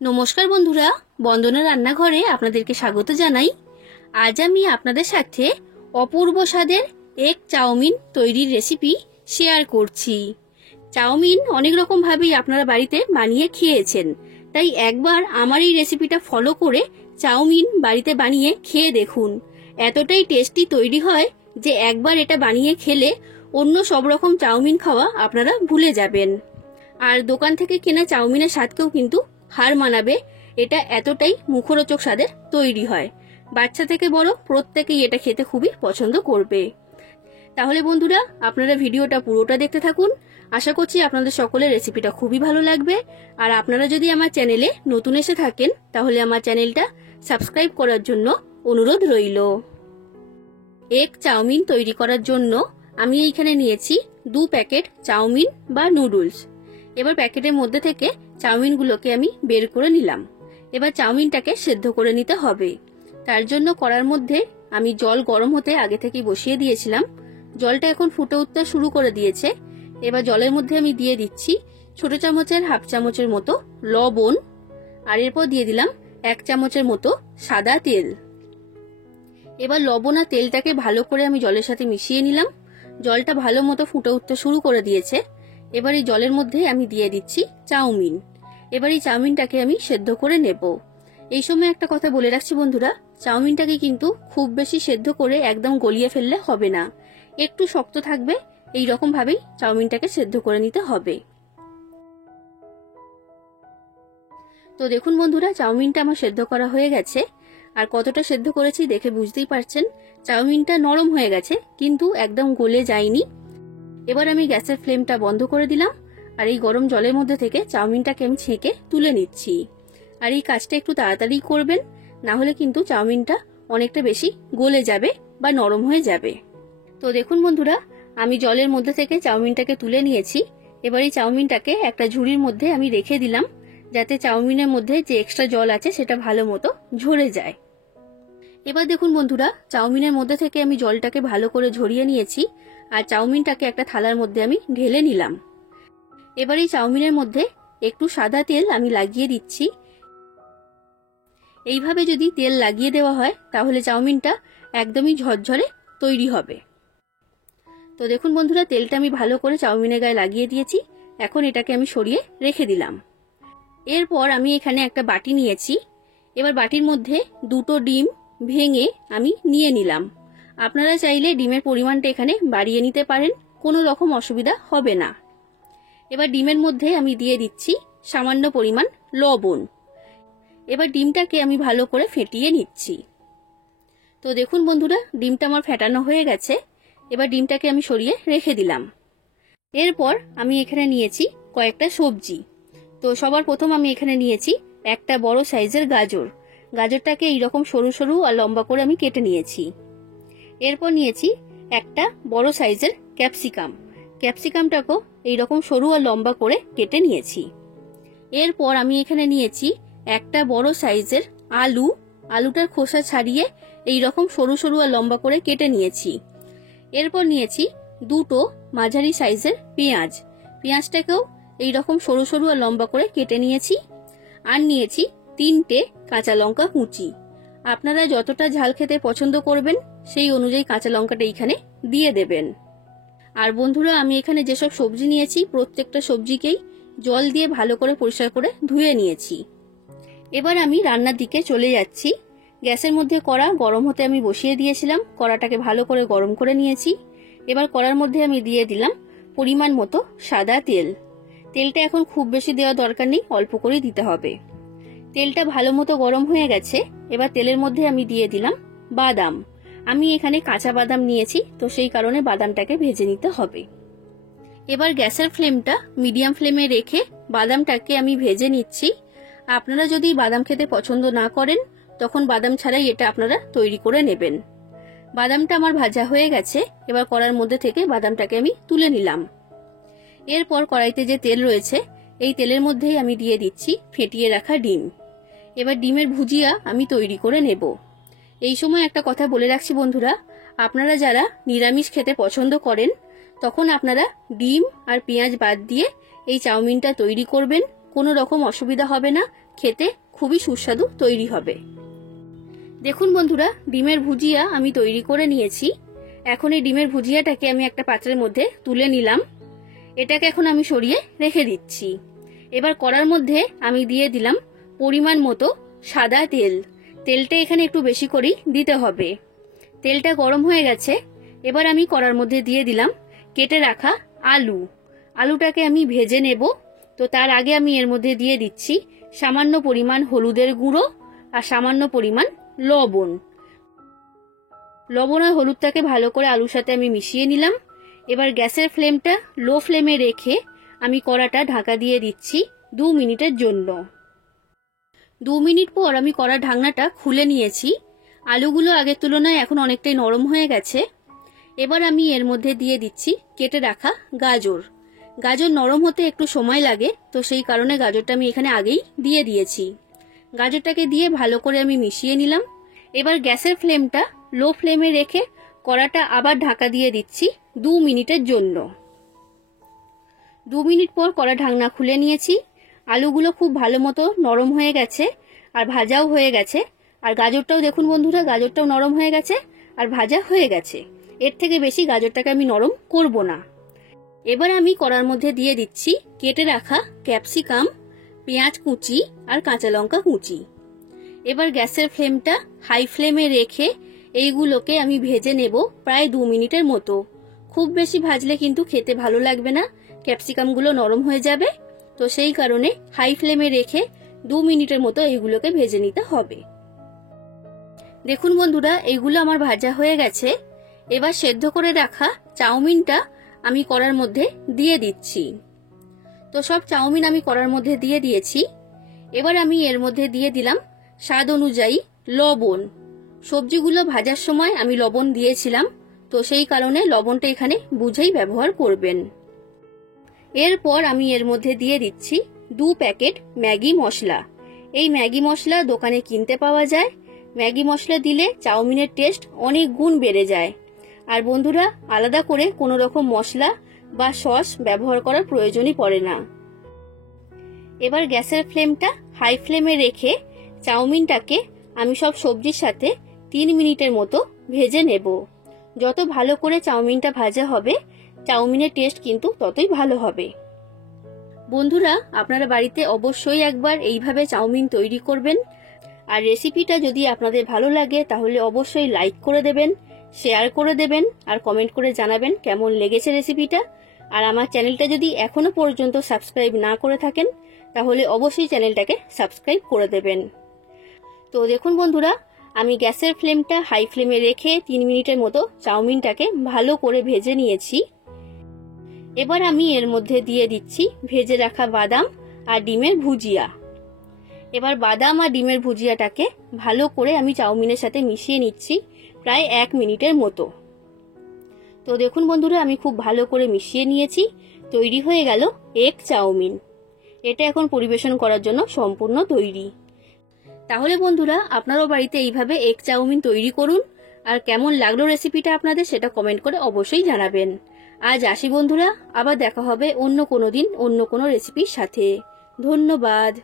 নমস্কার বন্ধুরা, বন্দনা রান্নাঘরে আপনাদেরকে স্বাগত জানাই। আজ আমি আপনাদের সাথে অপূর্ব স্বাদের এগ চাউমিন তৈরির রেসিপি শেয়ার করছি। চাউমিন অনেক রকম ভাবেই আপনারা বাড়িতে বানিয়ে খেয়েছেন, তাই একবার আমার এই রেসিপিটা ফলো করে চাউমিন বাড়িতে বানিয়ে খেয়ে দেখুন। এতটাই টেস্টি তৈরি হয় যে একবার এটা বানিয়ে খেলে অন্য সব রকম চাউমিন খাওয়া আপনারা ভুলে যাবেন। আর দোকান থেকে কেনা চাউমিনের স্বাদকেও কিন্তু হার মানাবে। এটা এতটাই মুখরোচক স্বাদের তৈরি হয়, বাচ্চা থেকে বড় প্রত্যেকেই এটা খেতে খুবই পছন্দ করবে। তাহলে বন্ধুরা, আপনারা ভিডিওটা পুরোটা দেখতে থাকুন। আশা করছি আপনাদের সকলের রেসিপিটা খুবই ভালো লাগবে। আর আপনারা যদি আমার চ্যানেলে নতুন এসে থাকেন তাহলে আমার চ্যানেলটা সাবস্ক্রাইব করার জন্য অনুরোধ রইল। এগ চাউমিন তৈরি করার জন্য আমি এইখানে নিয়েছি 2 প্যাকেট চাউমিন বা নুডলস। এবার প্যাকেটের মধ্যে থেকে চাউমিনগুলোকে আমি বের করে নিলাম। এবার চাউমিনটাকে সেদ্ধ করে নিতে হবে। তার জন্য কড়ার মধ্যে আমি জল গরম হতে আগে থেকেই বসিয়ে দিয়েছিলাম। জলটা এখন ফুটে উঠতে শুরু করে দিয়েছে। এবার জলের মধ্যে আমি দিয়ে দিচ্ছি ছোট চামচের হাফ চামচের মতো লবণ, আর এরপর দিয়ে দিলাম 1 চামচের মতো সাদা তেল। এবার লবণ আর তেলটাকে ভালো করে আমি জলের সাথে মিশিয়ে নিলাম। জলটা ভালো মতো ফুটে উঠতে শুরু করে দিয়েছে। এবার এই জলের মধ্যে আমি দিয়ে দিচ্ছি চাউমিন। এবার এই চাউমিনটাকে আমি সেদ্ধ করে নেব। এই সময় একটা কথা বলে রাখছি বন্ধুরা, চাউমিনটাকে কিন্তু খুব বেশি সেদ্ধ করে একদম গলিয়ে ফেললে হবে না, একটু শক্ত থাকবে। এই রকম ভাবেই চাউমিনটাকে সেদ্ধ করে নিতে হবে। তো দেখুন বন্ধুরা, চাউমিনটা আমার সেদ্ধ করা হয়ে গেছে। আর কতটা সেদ্ধ করেছি দেখে বুঝতেই পারছেন। চাউমিনটা নরম হয়ে গেছে কিন্তু একদম গলে যায়নি। এবার আমি গ্যাসের ফ্লেমটা বন্ধ করে দিলাম। আর এই গরম জলের মধ্যে থেকে চাউমিনটাকে আমি ছেঁকে তুলে নিচ্ছি। আর এই কাজটা একটু তাড়াতাড়ি করবেন, না হলে কিন্তু চাউমিনটা অনেকটা বেশি গলে যাবে বা নরম হয়ে যাবে। তো দেখুন বন্ধুরা, আমি জলের মধ্যে থেকে চাউমিনটাকে তুলে নিয়েছি। এবার এই চাউমিনটাকে একটা ঝুড়ির মধ্যে আমি রেখে দিলাম, যাতে চাউমিনের মধ্যে যে এক্সট্রা জল আছে সেটা ভালো মতো ঝরে যায়। এবার দেখুন বন্ধুরা, চাউমিনের মধ্যে থেকে আমি জলটাকে ভালো করে ঝরিয়ে নিয়েছি। আর চাউমিনটাকে একটা থালার মধ্যে আমি ঢেলে নিলাম। এবার এই চাউমিনের মধ্যে একটু সাদা তেল আমি লাগিয়ে দিচ্ছি। এইভাবে যদি তেল লাগিয়ে দেওয়া হয় তাহলে চাউমিনটা একদমই ঝরঝরে তৈরি হবে। তো দেখুন বন্ধুরা, তেলটা আমি ভালো করে চাউমিনের গায়ে লাগিয়ে দিয়েছি। এখন এটাকে আমি সরিয়ে রেখে দিলাম। এরপর আমি এখানে একটা বাটি নিয়েছি। এবার বাটির মধ্যে 2টো ডিম ভেঙে আমি নিয়ে নিলাম। আপনারা চাইলে ডিমের পরিমাণটা এখানে বাড়িয়ে নিতে পারেন, কোনো রকম অসুবিধা হবে না। এবার ডিমের মধ্যে আমি দিয়ে দিচ্ছি সামান্য পরিমাণ লবণ। এবার ডিমটাকে আমি ভালো করে ফেটিয়ে নিচ্ছি। তো দেখুন বন্ধুরা, ডিমটা আমার ফেটানো হয়ে গেছে। এবার ডিমটাকে আমি সরিয়ে রেখে দিলাম। এরপর আমি এখানে নিয়েছি কয়েকটা সবজি। তো সবার প্রথম আমি এখানে নিয়েছি একটা বড় সাইজের গাজর। গাজরটাকে এইরকম সরু সরু আর লম্বা করে আমি কেটে নিয়েছি। এরপর নিয়েছি একটা বড় সাইজের ক্যাপসিকাম। ক্যাপসিকামটাকেও এইরকম সরু আর লম্বা করে কেটে নিয়েছি। এরপর আমি এখানে নিয়েছি একটা বড় সাইজের আলু। আলুটার খোসা ছাড়িয়ে এইরকম সরু সরু আর লম্বা করে কেটে নিয়েছি। এরপর নিয়েছি 2টো মাঝারি সাইজের পেঁয়াজ। পেঁয়াজটাকেও এইরকম সরু সরু আর লম্বা করে কেটে নিয়েছি। আর নিয়েছি 3টে কাঁচা লঙ্কা কুচি। আপনারা যতটা ঝাল খেতে পছন্দ করবেন সেই অনুযায়ী কাঁচা লঙ্কাটা এইখানে দিয়ে দেবেন। আর বন্ধুরা, আমি এখানে যেসব সবজি নিয়েছি প্রত্যেকটা সবজিকেই জল দিয়ে ভালো করে পরিষ্কার করে ধুয়ে নিয়েছি। এবার আমি রান্নার দিকে চলে যাচ্ছি। গ্যাসের মধ্যে কড়া গরম হতে আমি বসিয়ে দিয়েছিলাম। কড়াটাকে ভালো করে গরম করে নিয়েছি। এবার কড়ার মধ্যে আমি দিয়ে দিলাম পরিমাণ মতো সাদা তেল। তেলটা এখন খুব বেশি দেওয়া দরকার নেই, অল্প করে দিতে হবে। তেলটা ভালো মতো গরম হয়ে গেছে। এবার তেলের মধ্যে আমি দিয়ে দিলাম বাদাম। আমি এখানে কাঁচা বাদাম নিয়েছি, তো সেই কারণে বাদামটাকে ভেজে নিতে হবে। এবার গ্যাসের ফ্লেমটা মিডিয়াম ফ্লেমে রেখে বাদামটাকে আমি ভেজে নিচ্ছি। আপনারা যদি বাদাম খেতে পছন্দ না করেন তখন বাদাম ছাড়াই এটা আপনারা তৈরি করে নেবেন। বাদামটা আমার ভাজা হয়ে গেছে। এবার কড়ার মধ্যে থেকে বাদামটাকে আমি তুলে নিলাম। এরপর কড়াইতে যে তেল রয়েছে এই তেলের মধ্যেই আমি দিয়ে দিচ্ছি ফেটিয়ে রাখা ডিম। এবার ডিমের ভুজিয়া আমি তৈরি করে নেব। এই সময় একটা কথা বলে রাখছি বন্ধুরা, আপনারা যারা নিরামিষ খেতে পছন্দ করেন তখন আপনারা ডিম আর পেঁয়াজ বাদ দিয়ে এই চাউমিনটা তৈরি করবেন, কোনো রকম অসুবিধা হবে না। খেতে খুবই সুস্বাদু তৈরি হবে। দেখুন বন্ধুরা, ডিমের ভুজিয়া আমি তৈরি করে নিয়েছি। এখন এই ডিমের ভুজিয়াটাকে আমি একটা পাত্রের মধ্যে তুলে নিলাম। এটাকে এখন আমি সরিয়ে রেখে দিচ্ছি। এবার কড়ার মধ্যে আমি দিয়ে দিলাম পরিমাণ মতো সাদা তেল। তেলটা এখানে একটু বেশি করেই দিতে হবে। তেলটা গরম হয়ে গেছে। এবার আমি কড়ার মধ্যে দিয়ে দিলাম কেটে রাখা আলু। আলুটাকে আমি ভেজে নেব। তো তার আগে আমি এর মধ্যে দিয়ে দিচ্ছি সামান্য পরিমাণ হলুদের গুঁড়ো আর সামান্য পরিমাণ লবণ। লবণ আর হলুদটাকে ভালো করে আলুর সাথে আমি মিশিয়ে নিলাম। এবার গ্যাসের ফ্লেমটা লো ফ্লেমে রেখে আমি কড়াটা ঢাকা দিয়ে দিচ্ছি 2 মিনিটের জন্য। 2 মিনিট পর আমি কড়ার ঢাকনাটা খুলে নিয়েছি। আলুগুলো আগের তুলনায় এখন অনেকটাই নরম হয়ে গেছে। এবার আমি এর মধ্যে দিয়ে দিচ্ছি কেটে রাখা গাজর। গাজর নরম হতে একটু সময় লাগে, তো সেই কারণে গাজরটা আমি এখানে আগেই দিয়ে দিয়েছি। গাজরটাকে দিয়ে ভালো করে আমি মিশিয়ে নিলাম। এবার গ্যাসের ফ্লেমটা লো ফ্লেমে রেখে কড়াটা আবার ঢাকা দিয়ে দিচ্ছি 2 মিনিটের জন্য। 2 মিনিট পর কড়া ঢাকনা খুলে নিয়েছি। আলুগুলো খুব ভালো মতো নরম হয়ে গেছে আর ভাজাও হয়ে গেছে। আর গাজরটাও দেখুন বন্ধুরা, গাজরটাও নরম হয়ে গেছে আর ভাজা হয়ে গেছে। এর থেকে বেশি গাজরটাকে আমি নরম করব না। এবার আমি কড়ার মধ্যে দিয়ে দিচ্ছি কেটে রাখা ক্যাপসিকাম, পেঁয়াজ কুচি আর কাঁচা লঙ্কা কুচি। এবার গ্যাসের ফ্লেমটা হাই ফ্লেমে রেখে এইগুলোকে আমি ভেজে নেব প্রায় 2 মিনিটের মতো। খুব বেশি ভাজলে কিন্তু খেতে ভালো লাগবে না, ক্যাপসিকামগুলো নরম হয়ে যাবে। তো সেই কারণে হাই ফ্লেমে রেখে 2 মিনিটের মতো এইগুলোকে ভেজে নিতে হবে। দেখুন বন্ধুরা, এইগুলো আমার ভাজা হয়ে গেছে। এবার সেদ্ধ করে রাখা চাউমিনটা আমি কড়ার মধ্যে দিয়ে দিচ্ছি। তো সব চাউমিন আমি কড়ার মধ্যে দিয়ে দিয়েছি। এবার আমি এর মধ্যে দিয়ে দিলাম স্বাদ অনুযায়ী লবণ। সবজিগুলো ভাজার সময় আমি লবণ দিয়েছিলাম, তো সেই কারণে লবণটা এখানে বুঝেই ব্যবহার করবেন। এরপর আমি এর মধ্যে দিয়ে দিচ্ছি 2 প্যাকেট ম্যাগি মশলা। এই ম্যাগি মশলা দোকানে কিনতে পাওয়া যায়। ম্যাগি মশলা দিলে চাউমিনের টেস্ট অনেক গুণ বেড়ে যায়। আর বন্ধুরা, আলাদা করে কোনো রকম মশলা বা সস ব্যবহার করার প্রয়োজনই পড়ে না। এবার গ্যাসের ফ্লেমটা হাই ফ্লেমে রেখে চাউমিনটাকে আমি সব সবজির সাথে 3 মিনিটের মতো ভেজে নেব। যত ভালো করে চাউমিনটা ভাজা হবে, চাউমিনের টেস্ট কিন্তু ততই ভালো হবে। বন্ধুরা, আপনারা বাড়িতে অবশ্যই একবার এইভাবে চাউমিন তৈরি করবেন। আর রেসিপিটা যদি আপনাদের ভালো লাগে তাহলে অবশ্যই লাইক করে দেবেন, শেয়ার করে দেবেন আর কমেন্ট করে জানাবেন কেমন লেগেছে রেসিপিটা। আর আমার চ্যানেলটা যদি এখনো পর্যন্ত সাবস্ক্রাইব না করে থাকেন তাহলে অবশ্যই চ্যানেলটাকে সাবস্ক্রাইব করে দেবেন। তো দেখুন বন্ধুরা, আমি গ্যাসের ফ্লেমটা হাই ফ্লেমে রেখে 3 মিনিটের মতো চাউমিনটাকে ভালো করে ভেজে নিয়েছি। এবার আমি এর মধ্যে দিয়ে দিচ্ছি ভেজে রাখা বাদাম আর ডিমের ভুজিয়া। এবার বাদাম আর ডিমের ভুজিয়াটাকে ভালো করে আমি চাউমিনের সাথে মিশিয়ে নিচ্ছি প্রায় 1 মিনিটের মতো। তো দেখুন বন্ধুরা, আমি খুব ভালো করে মিশিয়ে নিয়েছি। তৈরি হয়ে গেল এগ চাউমিন। এটা এখন পরিবেশন করার জন্য সম্পূর্ণ তৈরি। তাহলে বন্ধুরা, আপনারাও বাড়িতে এইভাবে এগ চাউমিন তৈরি করুন। আর কেমন লাগলো রেসিপিটা আপনাদের সেটা কমেন্ট করে অবশ্যই জানাবেন। আজ আসি বন্ধুরা, আবার দেখা হবে অন্য কোনো দিন অন্য কোনো রেসিপির সাথে। ধন্যবাদ।